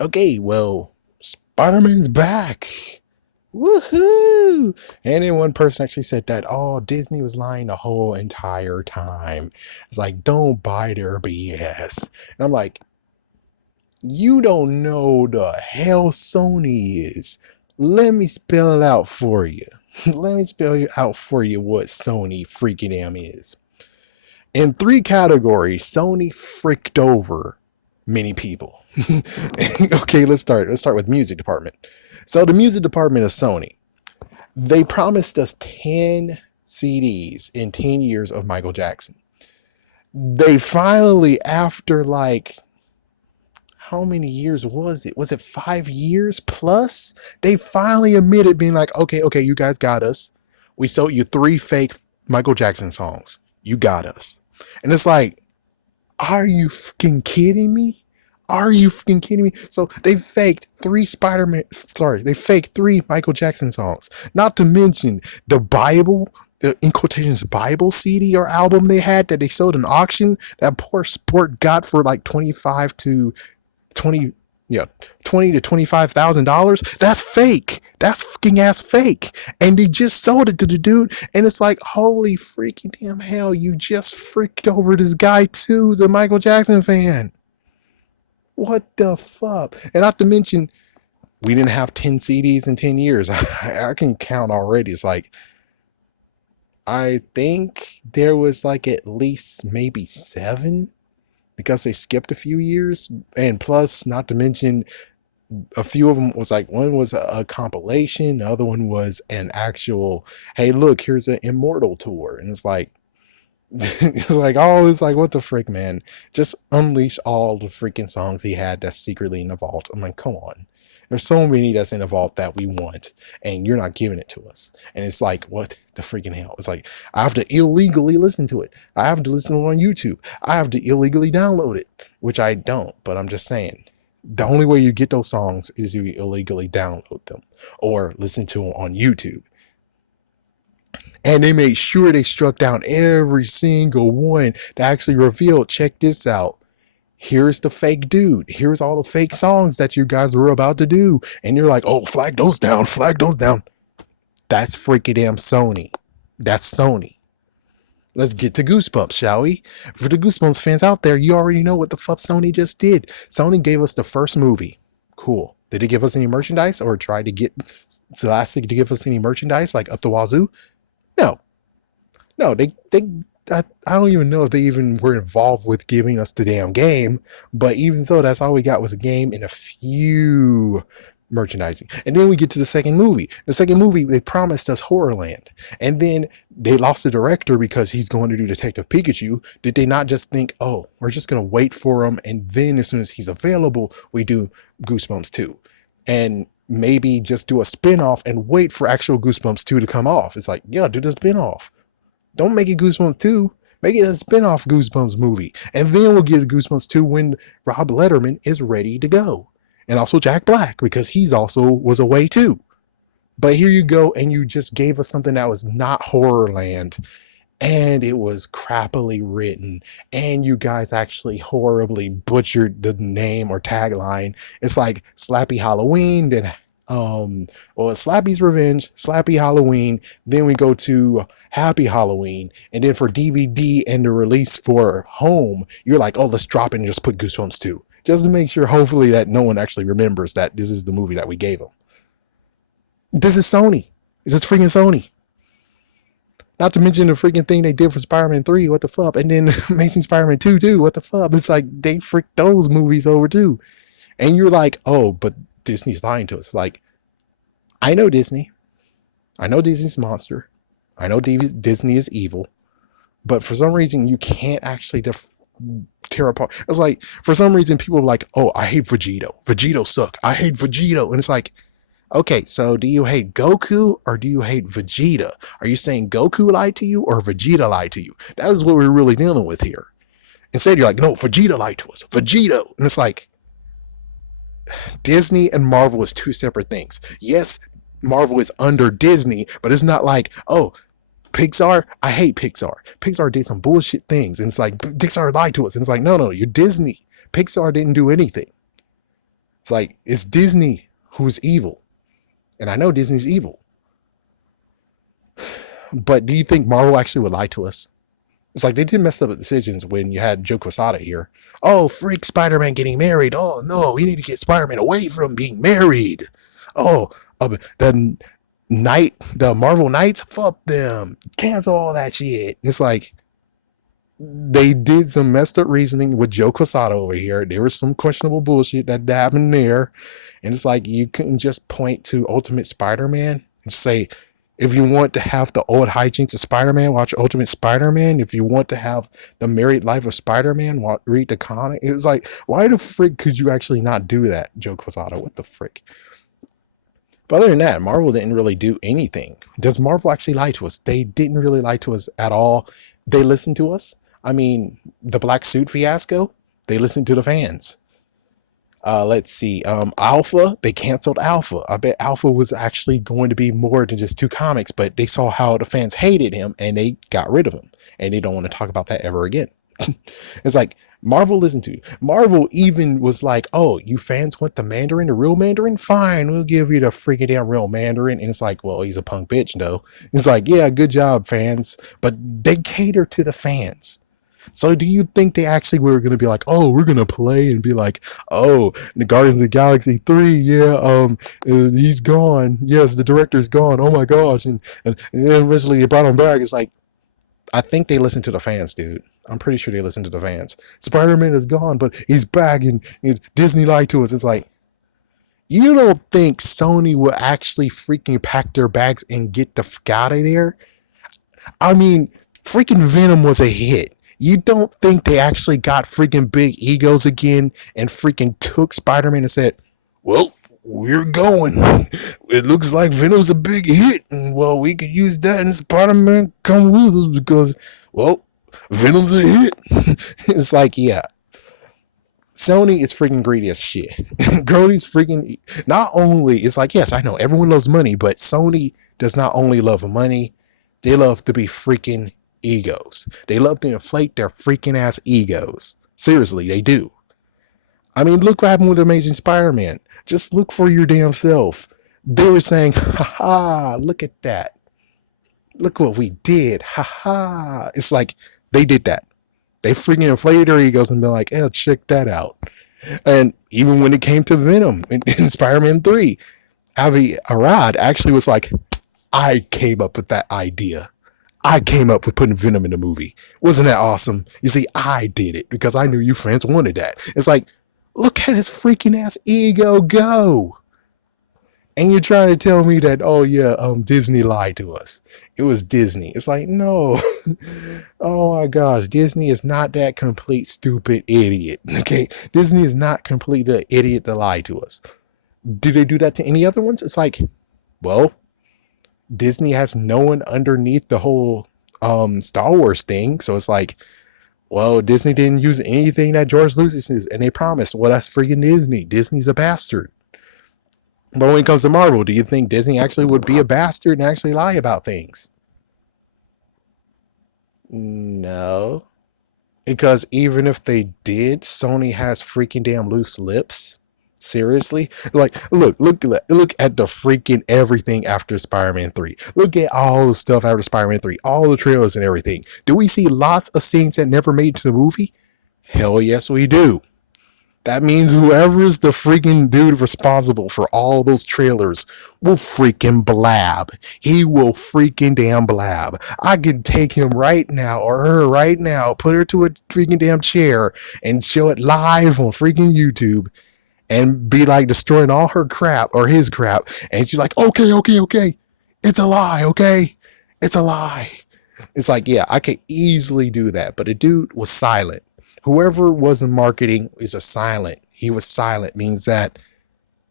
Okay, well, Spider-Man's back. Woohoo! And then one person actually said that, oh, Disney was lying the whole entire time. It's like, don't buy their BS. And I'm like, you don't know the hell Sony is. Let me spell it out for you. Let me spell it out for you what Sony freaking damn is. In three categories, Sony fricked over many people. Okay, let's start. Let's start with music department. So the music department of Sony, they promised us 10 CDs in 10 years of Michael Jackson. They finally, after like, how many years was it? Was it 5 years plus? They finally admitted being like, okay, you guys got us. We sold you 3 fake Michael Jackson songs. You got us. And it's like, are you fucking kidding me? Are you fucking kidding me? So they faked 3 they faked 3 Michael Jackson songs. Not to mention the Bible, the in quotations Bible CD or album they had that they sold in auction. That poor sport got for like 25 to 20 yeah, $20,000 to $25,000. That's fake. That's fucking ass fake. And they just sold it to the dude. And it's like, holy freaking damn hell, you just freaked over this guy too, the Michael Jackson fan. What the fuck? And not to mention, we didn't have 10 CDs in 10 years. I can count already. It's like, I think there was like at least maybe 7 because they skipped a few years. And plus, not to mention, a few of them was like, one was a compilation, the other one was an actual, hey, look, here's an Immortal tour. And it's like, it's like, what the frick, man? Just unleash all the freaking songs he had that's secretly in the vault. I'm like, come on. There's so many that's in the vault that we want, and you're not giving it to us. And it's like, what the freaking hell? It's like, I have to illegally listen to it. I have to listen to it on YouTube. I have to illegally download it, which I don't, but I'm just saying. The only way you get those songs is you illegally download them or listen to them on YouTube. And they made sure they struck down every single one that actually revealed, check this out. Here's the fake dude. Here's all the fake songs that you guys were about to do. And you're like, oh, flag those down, flag those down. That's freaking damn Sony. That's Sony. Let's get to Goosebumps, shall we? For the Goosebumps fans out there, you already know what the fuck Sony just did. Sony gave us the first movie. Cool. Did they give us any merchandise or try to get Scholastic to give us any merchandise like up the wazoo? No. No, I don't even know if they even were involved with giving us the damn game, but even so, that's all we got was a game and a few merchandising. And then we get to the second movie. The second movie, they promised us Horrorland. And then they lost the director because he's going to do Detective Pikachu. Did they not just think, oh, we're just going to wait for him, and then as soon as he's available, we do Goosebumps 2? And maybe just do a spin-off and wait for actual Goosebumps 2 to come off. It's like, yeah, do the spin-off. Don't make it Goosebumps 2. Make it a spin-off Goosebumps movie. And then we'll get a Goosebumps 2 when Rob Letterman is ready to go. And also Jack Black, because he's also was away too. But here you go, and you just gave us something that was not Horrorland. And it was crappily written. And you guys actually horribly butchered the name or tagline. It's like Slappy Halloween, then it's Slappy's Revenge, Slappy Halloween, then we go to Happy Halloween, and then for DVD and the release for home, you're like, oh, let's drop it and just put Goosebumps 2, just to make sure, hopefully, that no one actually remembers that this is the movie that we gave them. This is Sony. This is freaking Sony. Not to mention the freaking thing they did for Spider-Man 3, what the fuck, and then Amazing Spider-Man 2 too, what the fuck. It's like, they freaked those movies over too. And you're like, oh, but Disney's lying to us. It's like, I know Disney. I know Disney's a monster. I know Disney is evil. But for some reason, you can't actually tear apart. It's like, for some reason, people are like, oh, I hate Vegito. Vegito suck. I hate Vegito. And it's like, okay, so do you hate Goku or do you hate Vegeta? Are you saying Goku lied to you or Vegeta lied to you? That is what we're really dealing with here. Instead, you're like, no, Vegeta lied to us. Vegito. And it's like, Disney and Marvel is 2 separate things. Yes, Marvel is under Disney, but it's not like, oh, Pixar, I hate Pixar. Pixar did some bullshit things, and it's like, Pixar lied to us. And it's like, no, you're Disney. Pixar didn't do anything. It's like, it's Disney who's evil. And I know Disney's evil. But do you think Marvel actually would lie to us? It's like they did mess up decisions when you had Joe Quesada here. Oh, freak Spider-Man getting married. Oh, no, we need to get Spider-Man away from being married. Oh, the Marvel Knights, fuck them. Cancel all that shit. It's like they did some messed up reasoning with Joe Quesada over here. There was some questionable bullshit that happened there. And it's like you couldn't just point to Ultimate Spider-Man and say, if you want to have the old hijinks of Spider-Man, watch Ultimate Spider-Man. If you want to have the married life of Spider-Man, read the comic. It's like, why the frick could you actually not do that, Joe Quesada? What the frick? But other than that, Marvel didn't really do anything. Does Marvel actually lie to us? They didn't really lie to us at all. They listened to us. I mean, the black suit fiasco, they listened to the fans. Let's see. Alpha, they canceled Alpha. I bet Alpha was actually going to be more than just two comics, but they saw how the fans hated him and they got rid of him. And they don't want to talk about that ever again. It's like Marvel listened to you. Marvel even was like, oh, you fans want the Mandarin, the real Mandarin? Fine, we'll give you the freaking damn real Mandarin. And it's like, well, he's a punk bitch, though. It's like, yeah, good job, fans. But they cater to the fans. So do you think they actually were going to be like, oh, we're going to play and be like, oh, the Guardians of the Galaxy 3, yeah, he's gone. Yes, the director's gone. Oh my gosh. And then eventually they brought him back. It's like, I think they listen to the fans, dude. I'm pretty sure they listen to the fans. Spider-Man is gone, but he's back and Disney lied to us. It's like, you don't think Sony will actually freaking pack their bags and get the fuck out of there? I mean, freaking Venom was a hit. You don't think they actually got freaking big egos again and freaking took Spider-Man and said, well, we're going. It looks like Venom's a big hit. And well, we could use that and Spider-Man come with us because, well, Venom's a hit. It's like, yeah. Sony is freaking greedy as shit. Grody's freaking, not only, it's like, yes, I know everyone loves money, but Sony does not only love money, they love to be freaking egos. They love to inflate their freaking ass egos. Seriously, they do. I mean, look what happened with Amazing Spider-Man. Just look for your damn self. They were saying, ha, look at that. Look what we did. Ha. It's like they did that. They freaking inflated their egos and been like, hey, check that out. And even when it came to Venom in Spider-Man 3, Avi Arad actually was like, I came up with that idea. I came up with putting Venom in the movie. Wasn't that awesome? You see, I did it because I knew you fans wanted that. It's like, look at his freaking ass ego go. And you're trying to tell me that, oh yeah, Disney lied to us. It was Disney. It's like, no. Oh my gosh, Disney is not that complete stupid idiot. Okay, Disney is not complete the idiot to lie to us. Do they do that to any other ones? It's like, well, Disney has no one underneath the whole Star Wars thing. So it's like, well, Disney didn't use anything that George Lucas is, and they promised, well, that's freaking Disney. Disney's a bastard. But when it comes to Marvel, do you think Disney actually would be a bastard and actually lie about things? No. Because even if they did, Sony has freaking damn loose lips. Seriously? Like, look at the freaking everything after Spider-Man 3. Look at all the stuff after Spider-Man 3. All the trailers and everything. Do we see lots of scenes that never made it to the movie? Hell yes, we do. That means whoever's the freaking dude responsible for all those trailers will freaking blab. He will freaking damn blab. I could take him right now or her right now, put her to a freaking damn chair and show it live on freaking YouTube and be like destroying all her crap or his crap. And she's like, okay. It's a lie, okay? It's a lie. It's like, yeah, I could easily do that. But the dude was silent. Whoever was in marketing is a silent. He was silent means that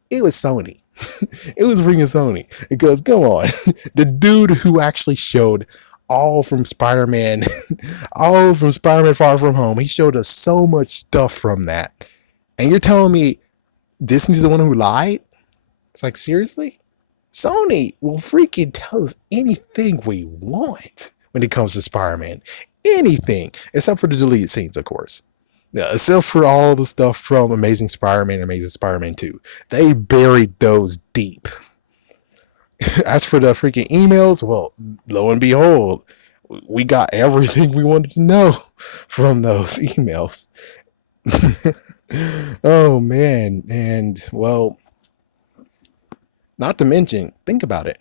it was Sony. It was freaking Sony. Because, come on. The dude who actually showed all from Spider-Man Far From Home, he showed us so much stuff from that. And you're telling me Disney's the one who lied? It's like, seriously? Sony will freaking tell us anything we want when it comes to Spider-Man. Anything. Except for the deleted scenes, of course. Yeah, except for all the stuff from Amazing Spider-Man and Amazing Spider-Man 2. They buried those deep. As for the freaking emails, well, lo and behold, we got everything we wanted to know from those emails. Oh man, and well, not to mention, think about it.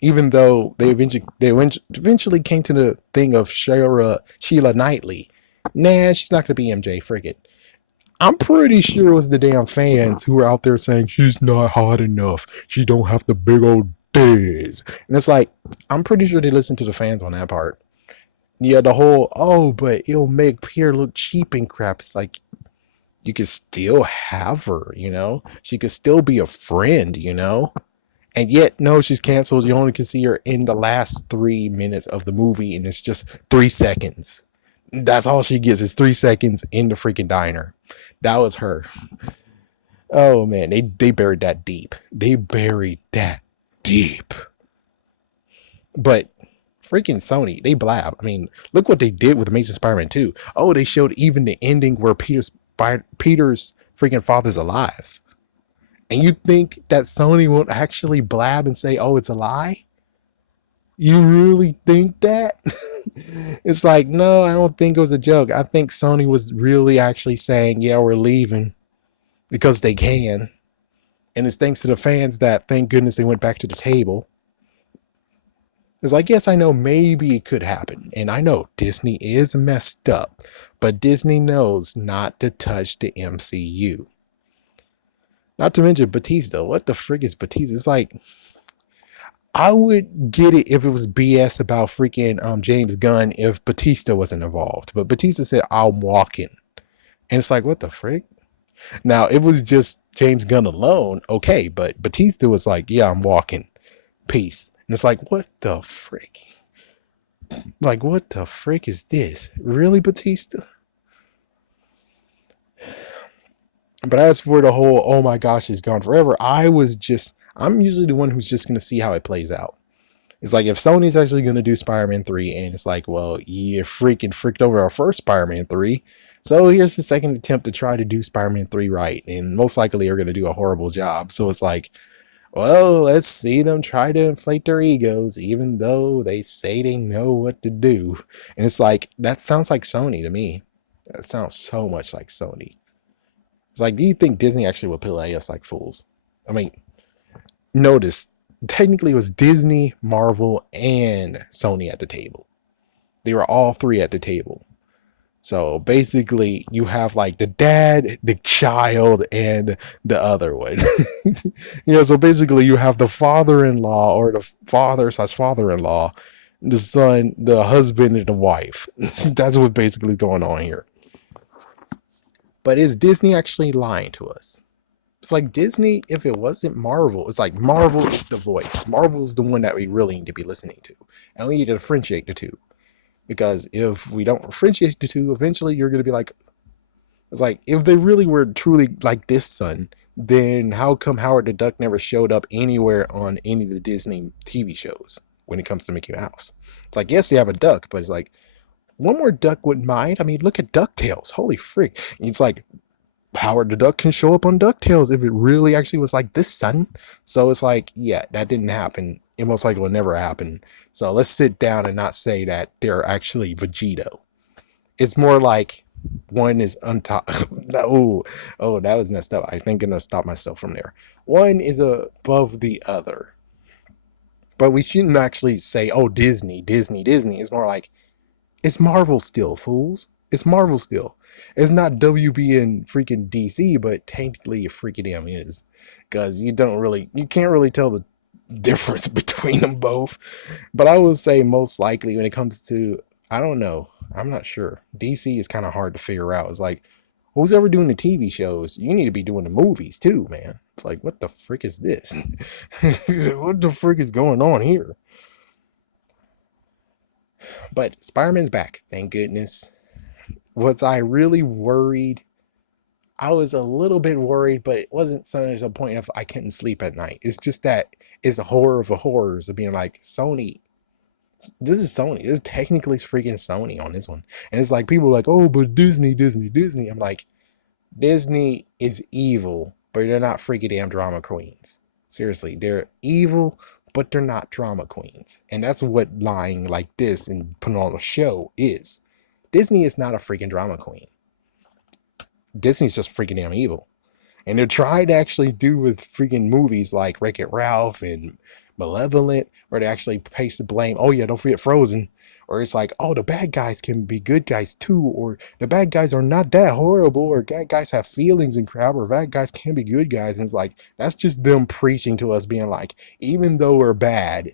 Even though they eventually came to the thing of Sheila Knightly, nah, she's not gonna be MJ. Friggin', I'm pretty sure it was the damn fans who were out there saying she's not hot enough. She don't have the big old days. And it's like, I'm pretty sure they listened to the fans on that part. Yeah, the whole, oh, but it'll make Peter look cheap and crap. It's like, you could still have her, you know? She could still be a friend, you know? And yet, no, she's canceled. You only can see her in the last 3 minutes of the movie, and it's just 3 seconds. That's all she gets is 3 seconds in the freaking diner. That was her. Oh man, they buried that deep. They buried that deep. But freaking Sony, they blab. I mean, look what they did with Amazing Spider-Man 2. Oh, they showed even the ending where Peter's freaking father's alive. And you think that Sony won't actually blab and say, "Oh, it's a lie"? You really think that? It's like, no, I don't think it was a joke. I think Sony was really actually saying, "Yeah, we're leaving because they can." And it's thanks to the fans that, thank goodness, they went back to the table. It's like, yes, I know maybe it could happen. And I know Disney is messed up, but Disney knows not to touch the MCU. Not to mention Batista. What the frig is Batista? It's like, I would get it if it was BS about freaking James Gunn if Batista wasn't involved. But Batista said, "I'm walking." And it's like, what the frig? Now, it was just James Gunn alone, okay, but Batista was like, "Yeah, I'm walking. Peace." And it's like, what the frick? Like, what the frick is this? Really, Batista? But as for the whole, oh my gosh, it's gone forever, I'm usually the one who's just going to see how it plays out. It's like, if Sony's actually going to do Spider-Man 3, and it's like, well, you freaking fricked over our first Spider-Man 3. So here's the second attempt to try to do Spider-Man 3 right. And most likely are going to do a horrible job. So it's like, well, let's see them try to inflate their egos, even though they say they know what to do. And it's like, that sounds like Sony to me. That sounds so much like Sony. It's like, do you think Disney actually will play us like fools? I mean, notice, technically it was Disney, Marvel, and Sony at the table. They were all three at the table. So basically, you have like the dad, the child, and the other one. So basically, you have the father-in-law or the father/father-in-law, the son, the husband, and the wife. That's what basically is going on here. But is Disney actually lying to us? It's like Disney, if it wasn't Marvel, it's like Marvel is the voice. Marvel is the one that we really need to be listening to. And we need to differentiate the two. Because if we don't differentiate the two, eventually you're going to be like, it's like, if they really were truly like this son, then how come Howard the Duck never showed up anywhere on any of the Disney TV shows when it comes to Mickey Mouse? It's like, yes, they have a duck, but it's like, one more duck wouldn't mind. I mean, look at DuckTales. Holy frick. It's like, Howard the Duck can show up on DuckTales if it really actually was like this, son. So it's like, yeah, that didn't happen. It most likely will never happen. So let's sit down and not say that they're actually Vegito. It's more like one is on top. No, oh, that was messed up. I think I'm gonna stop myself from there. One is above the other. But we shouldn't actually say, oh, Disney, Disney, Disney. It's more like, it's Marvel still, fools. It's Marvel still. It's not WB and freaking DC, but technically it freaking damn is. Because you can't really tell the difference between them both. But I would say most likely when it comes to, I don't know, I'm not sure. DC is kind of hard to figure out. It's like, who's ever doing the TV shows? You need to be doing the movies too, man. It's like, what the frick is this? What the frick is going on here? But Spider-Man's back, thank goodness. Was I really worried? I was a little bit worried, but it wasn't so to the point of I couldn't sleep at night. It's just that it's a horror of horrors of being like, Sony, This is Sony. This is technically freaking Sony on this one. And it's like people are like, oh, but Disney, Disney, Disney. I'm like, Disney is evil, but they're not freaking damn drama queens. Seriously, they're evil, but they're not drama queens. And that's what lying like this and putting on a show is. Disney is not a freaking drama queen. Disney's just freaking damn evil. And they're trying to actually do with freaking movies like Wreck-It Ralph and Malevolent, where they actually place the blame. Oh yeah, don't forget Frozen. Or it's like, oh, the bad guys can be good guys too, or the bad guys are not that horrible, or bad guys have feelings and crap, or bad guys can be good guys. And it's like, that's just them preaching to us, being like, even though we're bad,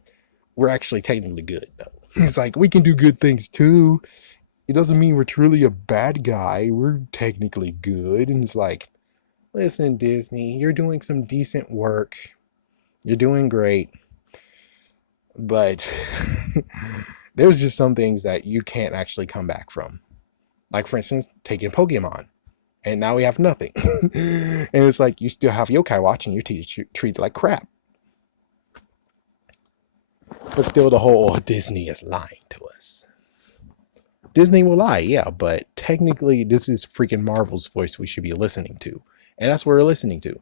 we're actually technically good though. It's like, we can do good things too. It doesn't mean we're truly a bad guy. We're technically good. And it's like, listen, Disney, you're doing some decent work. You're doing great. But there's just some things that you can't actually come back from. Like, for instance, taking Pokemon. And now we have nothing. And it's like, you still have Yokai Watch and you're treated like crap. But still, the whole Disney is lying to us. Disney will lie, yeah, but technically, this is freaking Marvel's voice we should be listening to. And that's what we're listening to.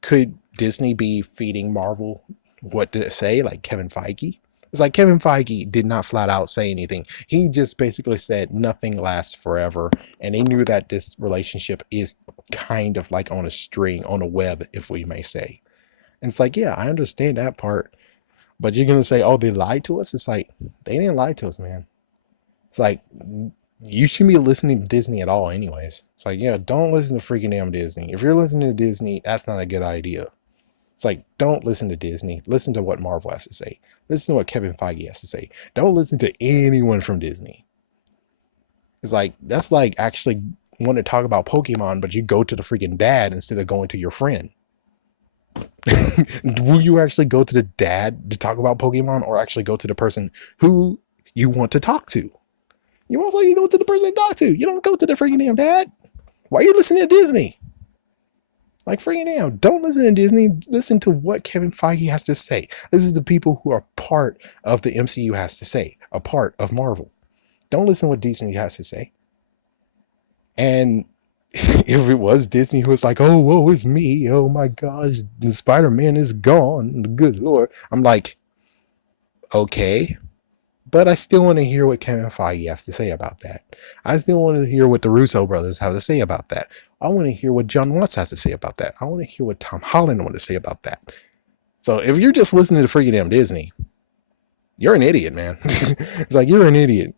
Could Disney be feeding Marvel what to say, like Kevin Feige? It's like Kevin Feige did not flat out say anything. He just basically said nothing lasts forever. And they knew that this relationship is kind of like on a string, on a web, if we may say. And it's like, yeah, I understand that part. But you're going to say, oh, they lied to us? It's like, they didn't lie to us, man. It's like, you shouldn't be listening to Disney at all anyways. It's like, yeah, don't listen to freaking damn Disney. If you're listening to Disney, that's not a good idea. It's like, don't listen to Disney. Listen to what Marvel has to say. Listen to what Kevin Feige has to say. Don't listen to anyone from Disney. It's like, that's like actually wanting to talk about Pokemon, but you go to the freaking dad instead of going to your friend. Will you actually go to the dad to talk about Pokemon, or actually go to the person who you want to talk to? You most likely go to the person you talk to. You don't go to the freaking damn dad. Why are you listening to Disney? Like, freaking damn, don't listen to Disney. Listen to what Kevin Feige has to say. This is the people who are part of the MCU has to say, a part of Marvel. Don't listen to what Disney has to say. And if it was Disney who was like, oh, whoa, it's me. Oh my gosh, Spider-Man is gone. Good Lord. I'm like, okay. But I still want to hear what Kevin Feige has to say about that. I still want to hear what the Russo brothers have to say about that. I want to hear what John Watts has to say about that. I want to hear what Tom Holland wants to say about that. So if you're just listening to freaking damn Disney, you're an idiot, man. It's like, you're an idiot.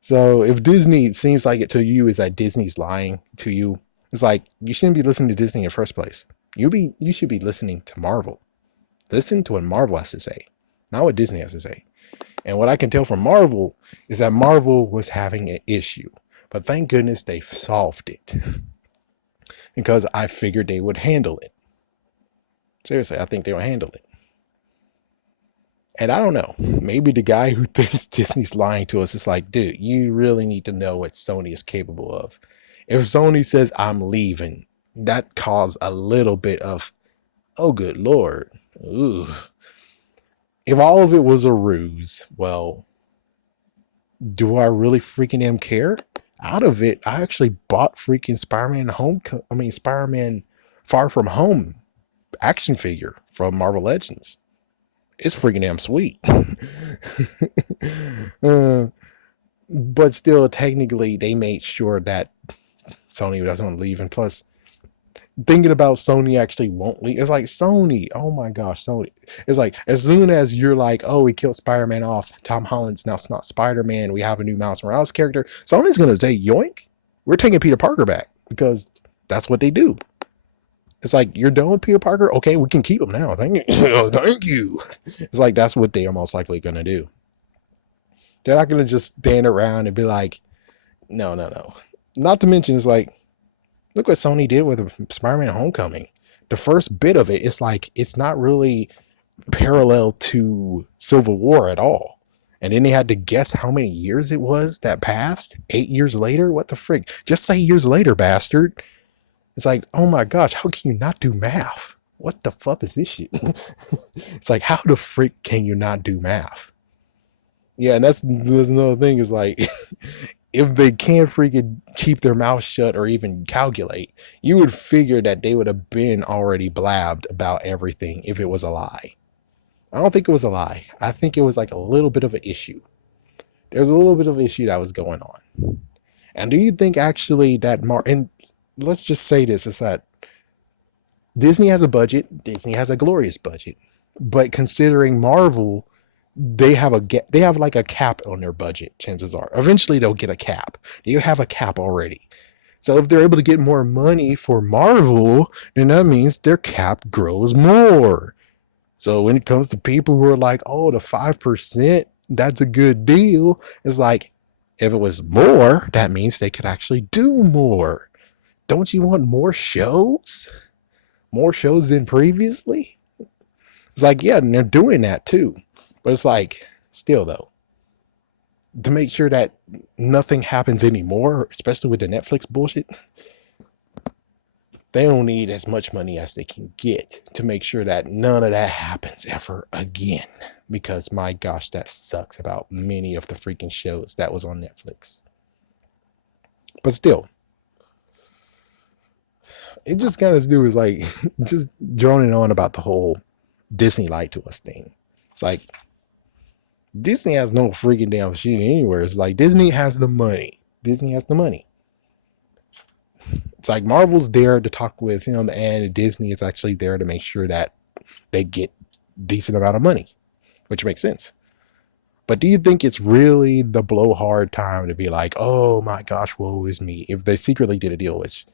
So if Disney seems like it to you is that Disney's lying to you, it's like, you shouldn't be listening to Disney in the first place. You should be listening to Marvel. Listen to what Marvel has to say, not what Disney has to say. And what I can tell from Marvel is that Marvel was having an issue. But thank goodness they solved it. Because I figured they would handle it. Seriously, I think they would handle it. And I don't know. Maybe the guy who thinks Disney's lying to us is like, dude, you really need to know what Sony is capable of. If Sony says, I'm leaving, that caused a little bit of, oh, good Lord. Ooh. If all of it was a ruse, well, do I really freaking damn care? Out of it, I actually bought freaking Spider-Man Far From Home action figure from Marvel Legends. It's freaking damn sweet. But still, technically, they made sure that Sony doesn't want to leave. And plus, thinking about Sony actually won't leave. It's like, Sony, oh my gosh, Sony. It's like, as soon as you're like, oh, we killed Spider-Man off, Tom Holland's now it's not Spider-Man, we have a new Miles Morales character, Sony's going to say, yoink, we're taking Peter Parker back, because that's what they do. It's like, you're done with Peter Parker? Okay, we can keep him now. Thank you. Thank you. It's like, that's what they are most likely going to do. They're not going to just stand around and be like, no. Not to mention, it's like, look what Sony did with Spider-Man Homecoming. The first bit of it, it's like, it's not really parallel to Civil War at all. And then they had to guess how many years it was that passed. 8 years later? What the frick? Just say years later, bastard. It's like, oh my gosh, how can you not do math? What the fuck is this shit? It's like, how the frick can you not do math? Yeah, and that's another thing is like, if they can't freaking keep their mouth shut or even calculate, you would figure that they would have been already blabbed about everything if it was a lie. I don't think it was a lie. I think it was like a little bit of an issue. There's a little bit of an issue that was going on. And do you think actually that and let's just say this is that Disney has a budget, Disney has a glorious budget. But considering Marvel, they have like a cap on their budget, chances are. Eventually they'll get a cap. They have a cap already. So if they're able to get more money for Marvel, then that means their cap grows more. So when it comes to people who are like, oh, the 5%, that's a good deal. It's like, if it was more, that means they could actually do more. Don't you want more shows? More shows than previously? It's like, yeah, and they're doing that too. But it's like, still though, to make sure that nothing happens anymore, especially with the Netflix bullshit, they don't need as much money as they can get to make sure that none of that happens ever again. Because my gosh, that sucks about many of the freaking shows that was on Netflix. But still, it just kind of do is like just droning on about the whole Disney lied to us thing. It's like Disney has no freaking damn shit anywhere. It's like Disney has the money. Disney has the money. It's like Marvel's there to talk with him, and Disney is actually there to make sure that they get decent amount of money, which makes sense. But do you think it's really the blowhard time to be like, oh my gosh, woe is me, if they secretly did a deal, which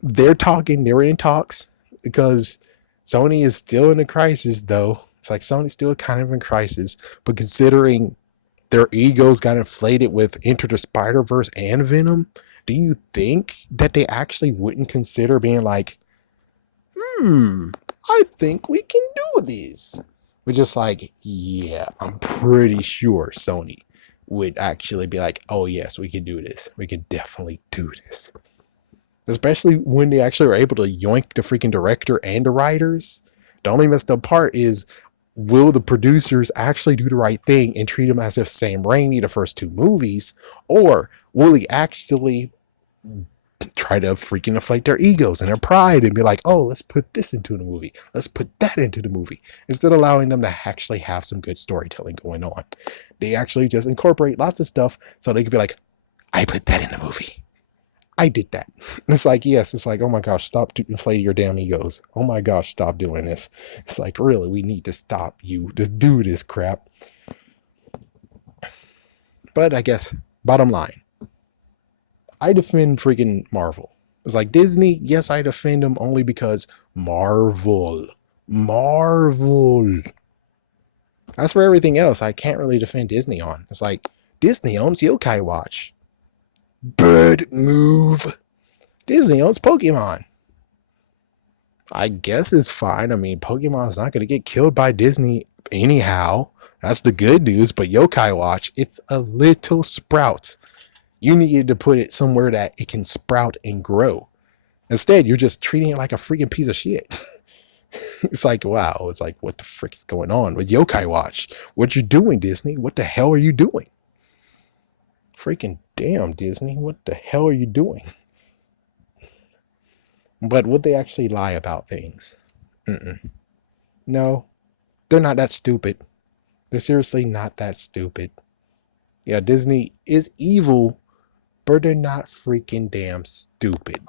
they're talking, they're in talks, because Sony is still in a crisis though. It's like Sony's still kind of in crisis, but considering their egos got inflated with Enter the Spider-Verse and Venom, do you think that they actually wouldn't consider being like, I think we can do this? We're just like, yeah, I'm pretty sure Sony would actually be like, oh yes, we can do this. We can definitely do this. Especially when they actually are able to yoink the freaking director and the writers. The only messed up part is, will the producers actually do the right thing and treat him as if Sam Raimi the first two movies, or will he actually try to freaking inflate their egos and their pride and be like, oh, let's put this into the movie, let's put that into the movie, instead of allowing them to actually have some good storytelling going on? They actually just incorporate lots of stuff so they could be like, I put that in the movie, I did that. It's like, yes, it's like, oh my gosh, stop inflating your damn egos. Oh my gosh, stop doing this. It's like, really, we need to stop you to do this crap. But I guess, bottom line, I defend freaking Marvel. It's like Disney, yes, I defend them only because Marvel. Marvel. As for everything else, I can't really defend Disney on. It's like, Disney owns Yokai Watch. Bird move. Disney owns Pokemon. I guess it's fine. I mean, Pokemon's not going to get killed by Disney anyhow. That's the good news. But Yokai Watch, it's a little sprout. You needed to put it somewhere that it can sprout and grow. Instead, you're just treating it like a freaking piece of shit. It's like, wow. It's like, what the frick is going on with Yokai Watch? What you doing, Disney? What the hell are you doing? Freaking damn, Disney. What the hell are you doing? But would they actually lie about things? No, they're not that stupid. They're seriously not that stupid. Yeah, Disney is evil, but they're not freaking damn stupid.